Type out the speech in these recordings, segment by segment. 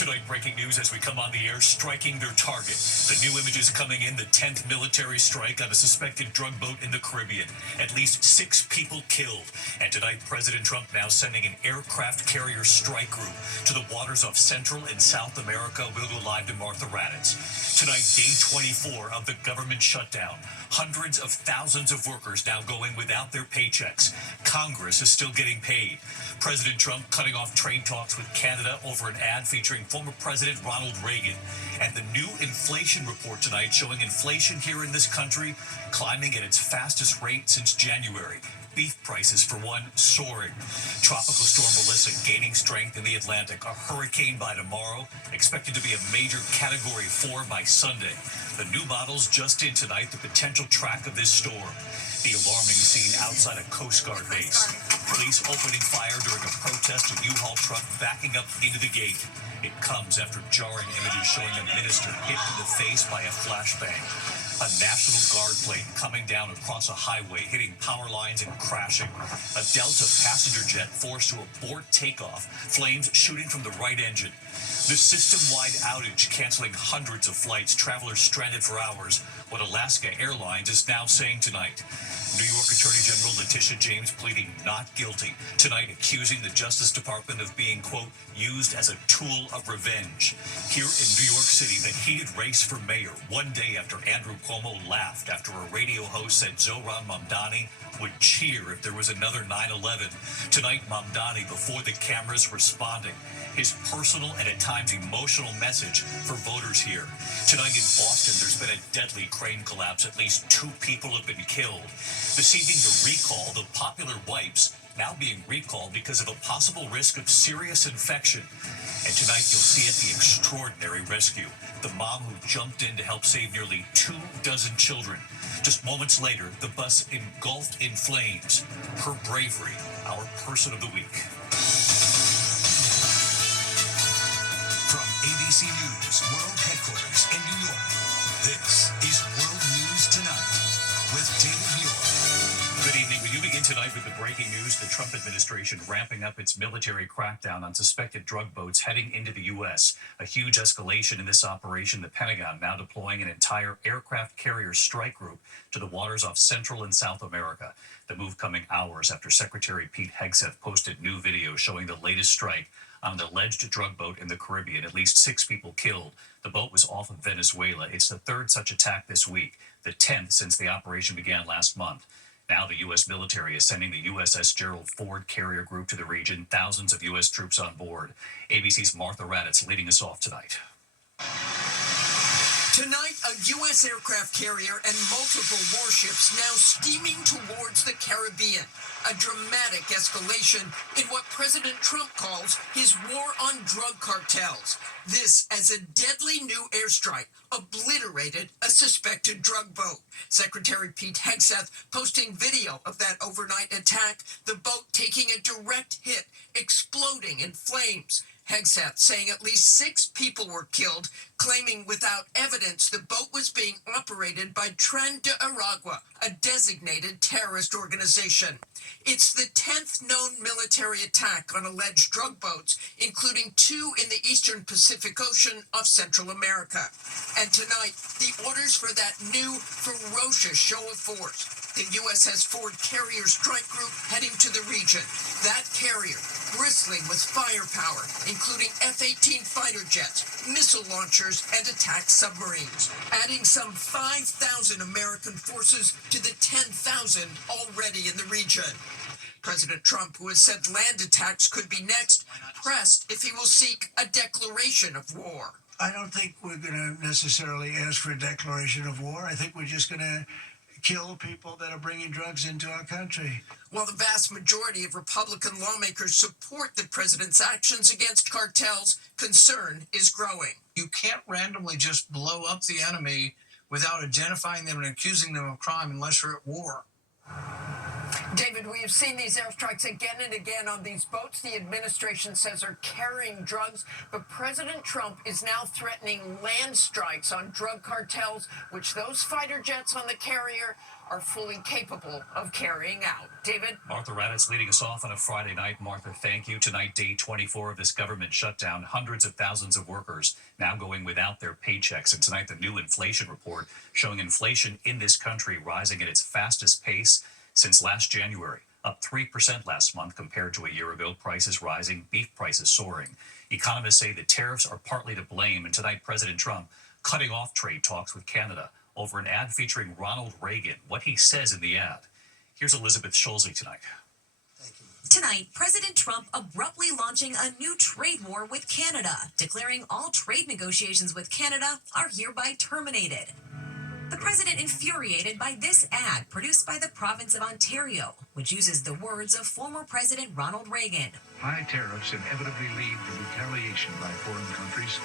Tonight, breaking news as we come on the air, striking their target. The new images coming in, the 10th military strike on a suspected drug boat in the Caribbean. At least 6 people killed. And tonight, President Trump now sending an aircraft carrier strike group to the waters of Central and South America. We'll go live to Martha Raddatz. Tonight, day 24 of the government shutdown. Hundreds of thousands of workers now going without their paychecks. Congress is still getting paid. President Trump cutting off trade talks with Canada over an ad featuring former President Ronald Reagan. And the new inflation report tonight showing inflation here in this country climbing at its fastest rate since January. Beef prices, for one, soaring. Tropical storm Melissa gaining strength in the Atlantic. A hurricane by tomorrow, expected to be a major Category 4 by Sunday. The new models just in tonight, the potential track of this storm. The alarming scene outside a Coast Guard base. Police opening fire during a protest, a U-Haul truck backing up into the gate. It comes after jarring images showing a minister hit in the face by a flashbang. A National Guard plane coming down across a highway, hitting power lines and crashing. A Delta passenger jet forced to abort takeoff, flames shooting from the right engine. The system-wide outage canceling hundreds of flights, travelers stranded for hours. What Alaska Airlines is now saying tonight. New York Attorney General Letitia James pleading not guilty tonight, accusing the Justice Department of being, quote, used as a tool of revenge. Here in New York City, the heated race for mayor, one day after Andrew Cuomo laughed after a radio host said Zohran Mamdani would cheer if there was another 9/11. Tonight, Mamdani, before the cameras, responding. His personal and at times emotional message for voters here. Tonight in Boston, there's been a deadly crane collapse. At least 2 people have been killed. This evening, the recall, the popular wipes now being recalled because of a possible risk of serious infection. And tonight, you'll see it, the extraordinary rescue. The mom who jumped in to help save nearly 24 children. Just moments later, the bus engulfed in flames. Her bravery, our person of the week. From ABC News World Headquarters in New York, this is World News Tonight with David Muir. Good evening. Will you begin tonight with the breaking news? The Trump administration ramping up its military crackdown on suspected drug boats heading into the U.S. A huge escalation in this operation. The Pentagon now deploying an entire aircraft carrier strike group to the waters off Central and South America. The move coming hours after Secretary Pete Hegseth posted new video showing the latest strike on an alleged drug boat in the Caribbean. At least 6 people killed. The boat was off of Venezuela. It's the 3rd such attack this week, the 10th since the operation began last month. Now the U.S. military is sending the USS Gerald Ford carrier group to the region, thousands of U.S. troops on board. ABC's Martha Raddatz leading us off tonight. Tonight, a U.S. aircraft carrier and multiple warships now steaming towards the Caribbean. A dramatic escalation in what President Trump calls his war on drug cartels. This as a deadly new airstrike obliterated a suspected drug boat. Secretary Pete Hegseth posting video of that overnight attack, the boat taking a direct hit, exploding in flames. Hegseth saying at least 6 people were killed, claiming without evidence the boat was being operated by Tren de Aragua, a designated terrorist organization. It's the 10th known military attack on alleged drug boats, including 2 in the eastern Pacific Ocean off Central America. And tonight, the orders for that new, ferocious show of force. The USS Ford carrier strike group heading to the region. That carrier bristling with firepower, including F-18 fighter jets, missile launchers, and attack submarines, adding some 5,000 American forces to the 10,000 already in the region. President Trump, who has said land attacks could be next, pressed if he will seek a declaration of war. I don't think we're going to necessarily ask for a declaration of war. I think we're just going to kill people that are bringing drugs into our country. While the vast majority of Republican lawmakers support the president's actions against cartels, concern is growing. You can't randomly just blow up the enemy without identifying them and accusing them of crime unless you're at war. David, we have seen these airstrikes again and again on these boats the administration says are carrying drugs, but President Trump is now threatening land strikes on drug cartels, which those fighter jets on the carrier are fully capable of carrying out. David? Martha Raddatz leading us off on a Friday night. Martha, thank you. Tonight, day 24 of this government shutdown. Hundreds of thousands of workers now going without their paychecks. And tonight, the new inflation report showing inflation in this country rising at its fastest pace since last January, up 3% last month compared to a year ago. Prices rising, beef prices soaring. Economists say the tariffs are partly to blame. And tonight, President Trump cutting off trade talks with Canada over an ad featuring Ronald Reagan. What he says in the ad. Here's Elizabeth Schulze tonight. Tonight, President Trump abruptly launching a new trade war with Canada, declaring all trade negotiations with Canada are hereby terminated. The president infuriated by this ad produced by the province of Ontario, which uses the words of former President Ronald Reagan. High tariffs inevitably lead to retaliation by foreign countries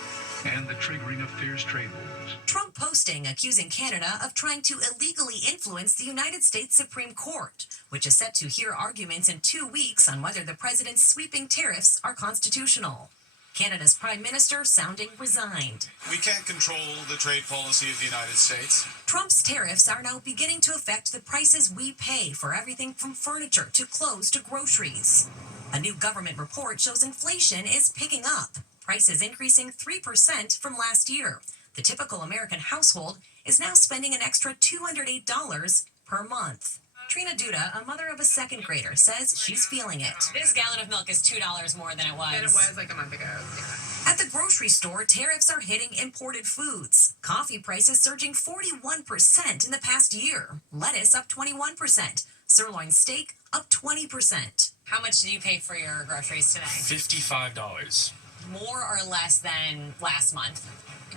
and the triggering of fierce trade wars. Trump posting accusing Canada of trying to illegally influence the United States Supreme Court, which is set to hear arguments in 2 weeks on whether the president's sweeping tariffs are constitutional. Canada's Prime Minister sounding resigned. We can't control the trade policy of the United States. Trump's tariffs are now beginning to affect the prices we pay for everything from furniture to clothes to groceries. A new government report shows inflation is picking up, prices increasing 3% from last year. The typical American household is now spending an extra $208 per month. Trina Duda, a mother of a second grader, says she's feeling it. This gallon of milk is $2 more than it was. Like a month ago. Yeah. At the grocery store, tariffs are hitting imported foods. Coffee prices surging 41% in the past year. Lettuce up 21%. Sirloin steak up 20%. How much do you pay for your groceries today? $55. More or less than last month?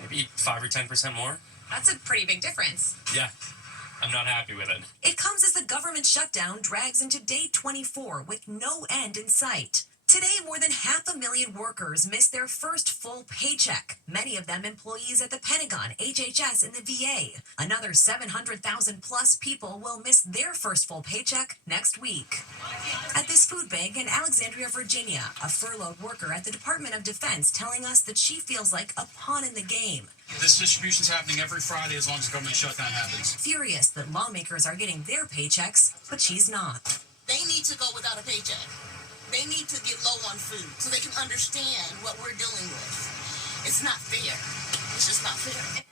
Maybe 5 or 10% more. That's a pretty big difference. Yeah, I'm not happy with it. It comes as the government shutdown drags into day 24 with no end in sight. Today, more than 500,000 workers missed their first full paycheck, many of them employees at the Pentagon, HHS, and the VA. Another 700,000 plus people will miss their first full paycheck next week. At this food bank in Alexandria, Virginia, a furloughed worker at the Department of Defense telling us that she feels like a pawn in the game. This distribution's happening every Friday as long as the government shutdown happens. Furious that lawmakers are getting their paychecks, but she's not. They need to go without a paycheck. They need to get low on food so they can understand what we're dealing with. It's not fair. It's just not fair.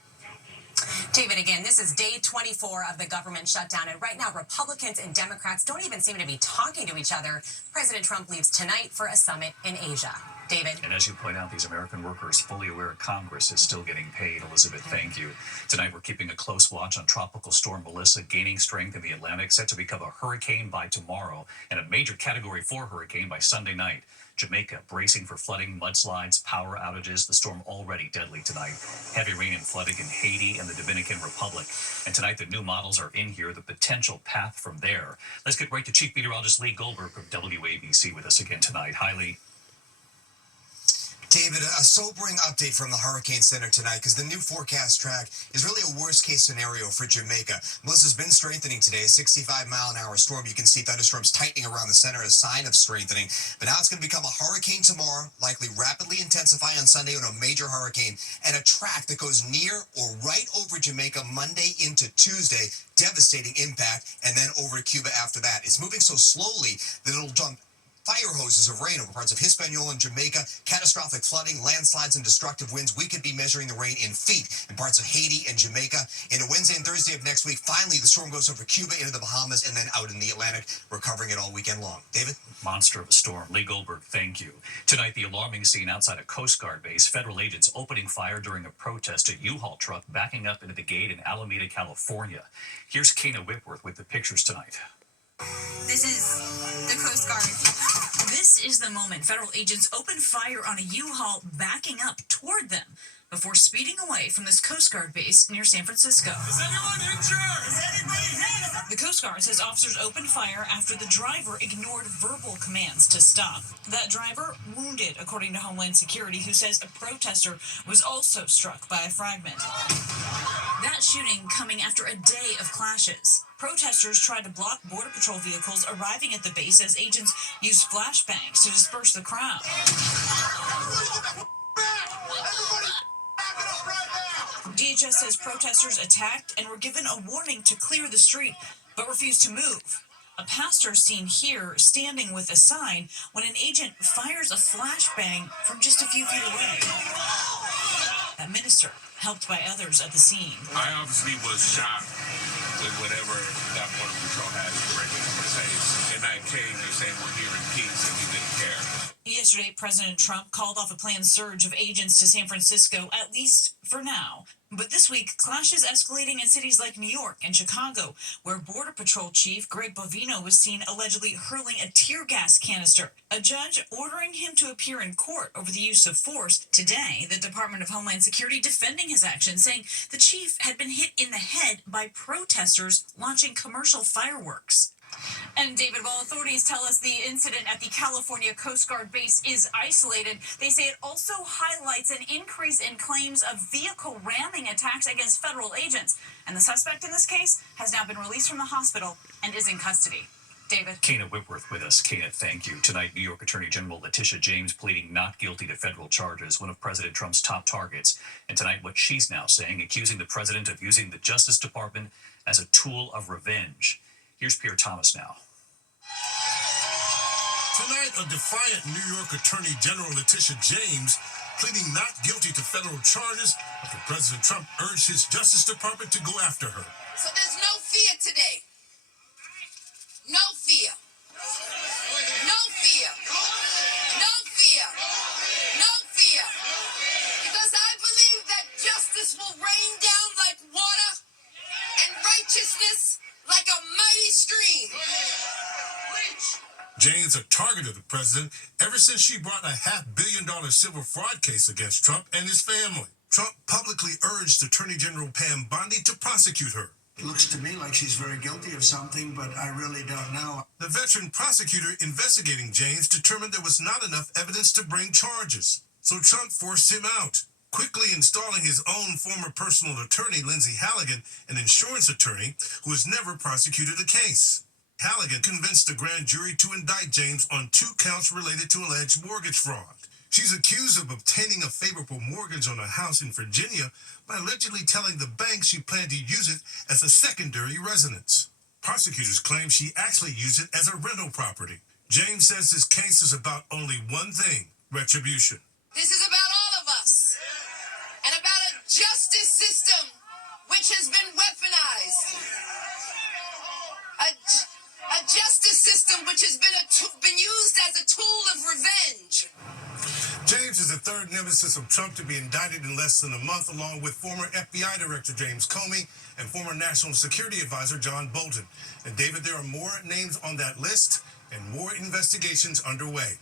David, again, this is day 24 of the government shutdown, and right now Republicans and Democrats don't even seem to be talking to each other. President Trump leaves tonight for a summit in Asia. David? And as you point out, these American workers fully aware Congress is still getting paid. Elizabeth, thank you. Tonight we're keeping a close watch on Tropical Storm Melissa gaining strength in the Atlantic, set to become a hurricane by tomorrow and a major Category 4 hurricane by Sunday night. Jamaica bracing for flooding, mudslides, power outages. The storm already deadly tonight. Heavy rain and flooding in Haiti and the Dominican Republic. And tonight the new models are in here, the potential path from there. Let's get right to Chief Meteorologist Lee Goldberg of WABC with us again tonight. Hi, Lee. David, a sobering update from the Hurricane Center tonight because the new forecast track is really a worst-case scenario for Jamaica. Melissa's been strengthening today, a 65-mile-an-hour storm. You can see thunderstorms tightening around the center, a sign of strengthening. But now it's going to become a hurricane tomorrow, likely rapidly intensify on Sunday on a major hurricane, and a track that goes near or right over Jamaica Monday into Tuesday. Devastating impact, and then over to Cuba after that. It's moving so slowly that it'll dump fire hoses of rain over parts of Hispaniola and Jamaica, catastrophic flooding, landslides, and destructive winds. We could be measuring the rain in feet in parts of Haiti and Jamaica. Into Wednesday and Thursday of next week, finally the storm goes over Cuba into the Bahamas and then out in the Atlantic. We're covering it all weekend long. David? Monster of a storm. Lee Goldberg, thank you. Tonight, the alarming scene outside a Coast Guard base. Federal agents opening fire during a protest. A U-Haul truck backing up into the gate in Alameda, California. Here's Kena Whitworth with the pictures tonight. This is the Coast Guard. This is the moment federal agents open fire on a U-Haul backing up toward them before speeding away from this Coast Guard base near San Francisco. Is anyone injured? Is anybody hit? The Coast Guard says officers opened fire after the driver ignored verbal commands to stop. That driver wounded, according to Homeland Security, who says a protester was also struck by a fragment. That shooting coming after a day of clashes. Protesters tried to block Border Patrol vehicles arriving at the base as agents used flashbangs to disperse the crowd. DHS says protesters attacked and were given a warning to clear the street, but refused to move. A pastor seen here standing with a sign when an agent fires a flashbang from just a few feet away. A minister, helped by others at the scene. I obviously was shocked with whatever that Border Patrol had to break into the face. And I came to say we're here in peace and he didn't care. Yesterday, President Trump called off a planned surge of agents to San Francisco, at least for now. But this week, clashes escalating in cities like New York and Chicago, where Border Patrol Chief Greg Bovino was seen allegedly hurling a tear gas canister. A judge ordering him to appear in court over the use of force. Today, the Department of Homeland Security defending his action, saying the chief had been hit in the head by protesters launching commercial fireworks. And David, while authorities tell us the incident at the California Coast Guard base is isolated, they say it also highlights an increase in claims of vehicle ramming attacks against federal agents. And the suspect in this case has now been released from the hospital and is in custody. David. Kana Whitworth with us. Kana, thank you. Tonight, New York Attorney General Letitia James pleading not guilty to federal charges, one of President Trump's top targets. And tonight, what she's now saying, accusing the president of using the Justice Department as a tool of revenge. Here's Pierre Thomas now. Tonight, a defiant New York Attorney General Letitia James pleading not guilty to federal charges after President Trump urged his Justice Department to go after her. So there's no fear today. No fear. No fear. No fear. No fear. Because I believe that justice will rain down like water and righteousness like a mighty stream. James, a target of the president ever since she brought a $500 million civil fraud case against Trump and his family. Trump publicly urged Attorney General Pam Bondi to prosecute her. It looks to me like she's very guilty of something, but I really don't know. The veteran prosecutor investigating James determined there was not enough evidence to bring charges, so Trump forced him out, quickly installing his own former personal attorney, Lindsay Halligan, an insurance attorney who has never prosecuted a case. Halligan convinced the grand jury to indict James on 2 counts related to alleged mortgage fraud. She's accused of obtaining a favorable mortgage on a house in Virginia by allegedly telling the bank she planned to use it as a secondary residence. Prosecutors claim she actually used it as a rental property. James says his case is about only one thing: retribution. This is about all of us and about a justice system which has been weaponized. A justice system which has been used as a tool of revenge. James is the third nemesis of Trump to be indicted in less than a month, along with former FBI Director James Comey and former National Security Advisor John Bolton. And David, there are more names on that list and more investigations underway.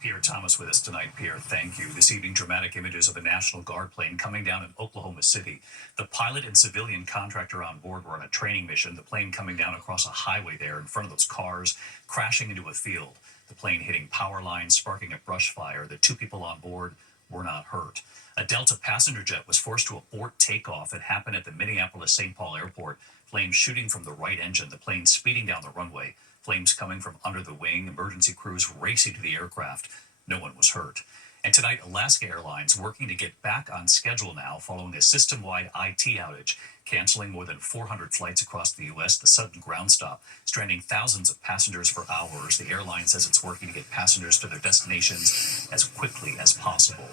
Pierre Thomas with us tonight. Pierre, thank you. This evening, dramatic images of a National Guard plane coming down in Oklahoma City. The pilot and civilian contractor on board were on a training mission. The plane coming down across a highway there in front of those cars, crashing into a field. The plane hitting power lines, sparking a brush fire. The 2 people on board were not hurt. A Delta passenger jet was forced to abort takeoff. It happened at the Minneapolis-St. Paul airport. Flames shooting from the right engine. The plane speeding down the runway. Flames coming from under the wing. Emergency crews racing to the aircraft. No one was hurt. And tonight, Alaska Airlines working to get back on schedule now following a system-wide IT outage, canceling more than 400 flights across the U.S., the sudden ground stop, stranding thousands of passengers for hours. The airline says it's working to get passengers to their destinations as quickly as possible.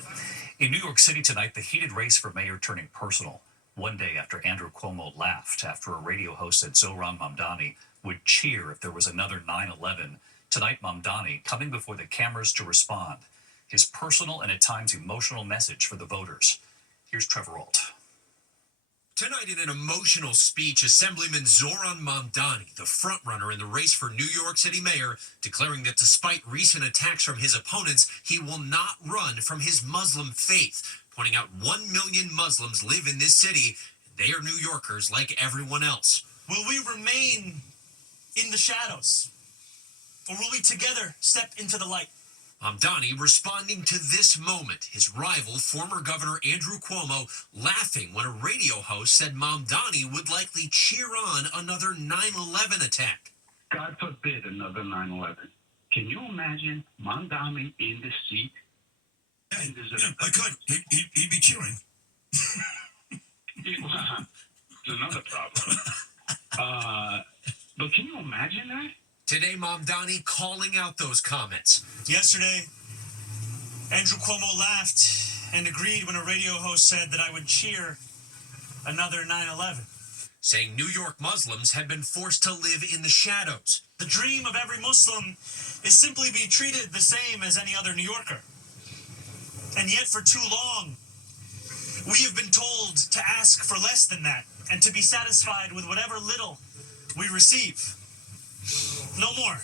In New York City tonight, the heated race for mayor turning personal. One day after Andrew Cuomo laughed after a radio host said Zohran Mamdani would cheer if there was another 9/11, tonight Mamdani coming before the cameras to respond. His personal and at times emotional message for the voters. Here's Trevor Ault. Tonight in an emotional speech, Assemblyman Zohran Mamdani, the frontrunner in the race for New York City mayor, declaring that despite recent attacks from his opponents, he will not run from his Muslim faith, pointing out 1 million Muslims live in this city. They are New Yorkers like everyone else. Will we remain in the shadows? Or will we together step into the light? Mamdani responding to this moment, his rival, former Governor Andrew Cuomo, laughing when a radio host said Mamdani would likely cheer on another 9/11 attack. God forbid another 9/11. Can you imagine Mamdani in the seat? Yeah, I could. He'd be cheering. It's another problem. But can you imagine that? Today, Mamdani calling out those comments. Yesterday, Andrew Cuomo laughed and agreed when a radio host said that I would cheer another 9/11. Saying New York Muslims had been forced to live in the shadows. The dream of every Muslim is simply be treated the same as any other New Yorker. And yet for too long, we have been told to ask for less than that and to be satisfied with whatever little we receive. No more.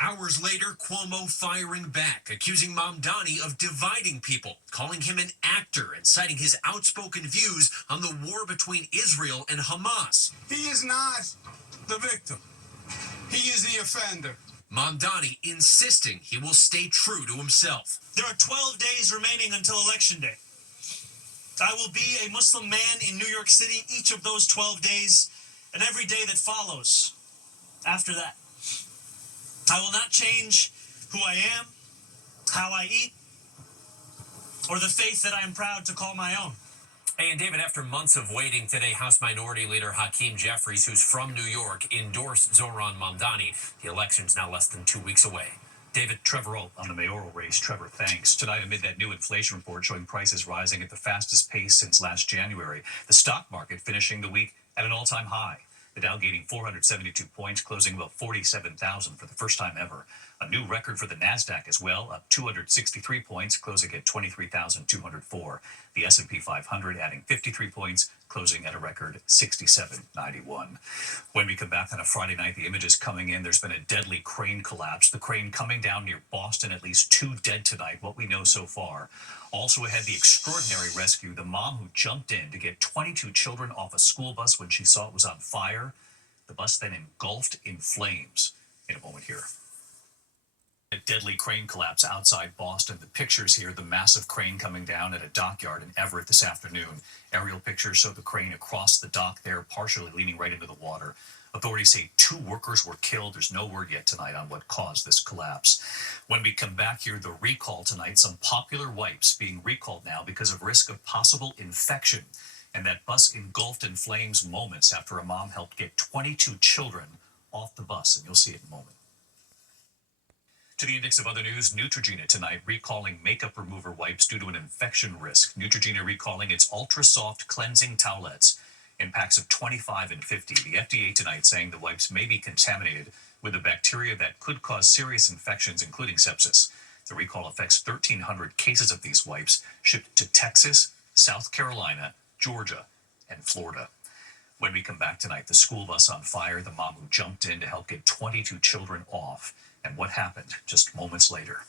Hours later, Cuomo firing back, accusing Mamdani of dividing people, calling him an actor and citing his outspoken views on the war between Israel and Hamas. He is not the victim. He is the offender. Mamdani insisting he will stay true to himself. There are 12 days remaining until Election Day. I will be a Muslim man in New York City each of those 12 days and every day that follows after that. I will not change who I am, how I eat, or the faith that I am proud to call my own. Hey, and David, after months of waiting today, House Minority Leader Hakeem Jeffries, who's from New York, endorsed Zohran Mamdani. The election's now less than 2 weeks away. David, Trevor O. On the mayoral race, Trevor, thanks. Tonight, amid that new inflation report showing prices rising at the fastest pace since last January, the stock market finishing the week at an all-time high. The Dow gaining 472 points, closing about 47,000 for the first time ever. A new record for the NASDAQ as well, up 263 points, closing at 23,204. The S&P 500 adding 53 points, closing at a record 6791. When we come back on a Friday night, the images coming in, there's been a deadly crane collapse. The crane coming down near Boston, at least 2 dead tonight, what we know so far. Also ahead, the extraordinary rescue, the mom who jumped in to get 22 children off a school bus when she saw it was on fire. The bus then engulfed in flames. In a moment here. A deadly crane collapse outside Boston. The pictures here, the massive crane coming down at a dockyard in Everett this afternoon. Aerial pictures show the crane across the dock there, partially leaning right into the water. Authorities say 2 workers were killed. There's no word yet tonight on what caused this collapse. When we come back here, the recall tonight, some popular wipes being recalled now because of risk of possible infection. And that bus engulfed in flames moments after a mom helped get 22 children off the bus. And you'll see it in a moment. To the index of other news, Neutrogena tonight recalling makeup remover wipes due to an infection risk. Neutrogena recalling its ultra soft cleansing towelettes in packs of 25 and 50. The FDA tonight saying the wipes may be contaminated with a bacteria that could cause serious infections, including sepsis. The recall affects 1,300 cases of these wipes shipped to Texas, South Carolina, Georgia, and Florida. When we come back tonight, the school bus on fire, the mom who jumped in to help get 22 children off, and what happened just moments later.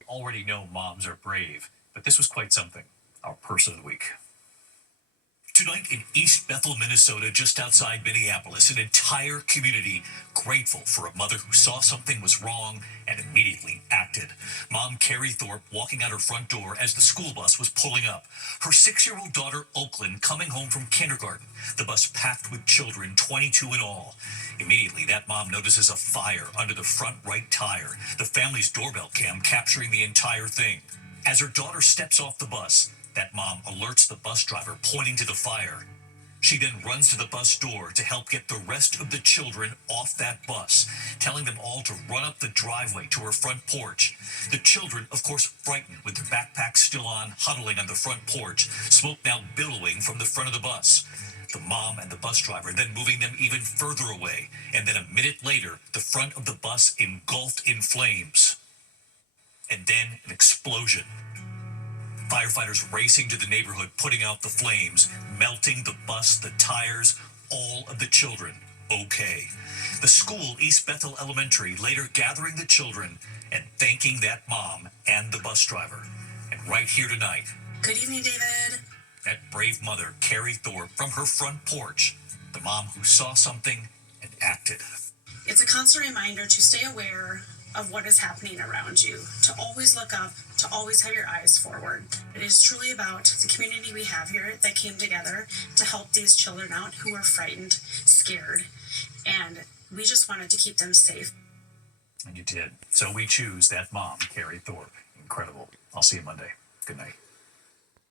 We already know moms are brave, but this was quite something. Our person of the week. Tonight in East Bethel, Minnesota, just outside Minneapolis, an entire community grateful for a mother who saw something was wrong and immediately acted. Mom Carrie Thorpe walking out her front door as the school bus was pulling up. Her 6-year-old daughter, Oakland, coming home from kindergarten. The bus packed with children, 22 in all. Immediately, that mom notices a fire under the front right tire. The family's doorbell cam capturing the entire thing. As her daughter steps off the bus, that mom alerts the bus driver, pointing to the fire. She then runs to the bus door to help get the rest of the children off that bus, telling them all to run up the driveway to her front porch. The children, of course, frightened with their backpacks still on, huddling on the front porch, smoke now billowing from the front of the bus. The mom and the bus driver then moving them even further away, and then a minute later, the front of the bus engulfed in flames. And then an explosion. Firefighters racing to the neighborhood, putting out the flames, melting the bus, the tires, all of the children okay. The school, East Bethel Elementary, later gathering the children and thanking that mom and the bus driver. And right here tonight, good evening, David. That brave mother, Carrie Thorpe, from her front porch, the mom who saw something and acted. It's a constant reminder to stay aware of what is happening around you, to always look up, to always have your eyes forward. It is truly about the community we have here that came together to help these children out who are frightened, scared, and we just wanted to keep them safe. And you did. So we choose that mom, Carrie Thorpe. Incredible. I'll see you Monday. Good night.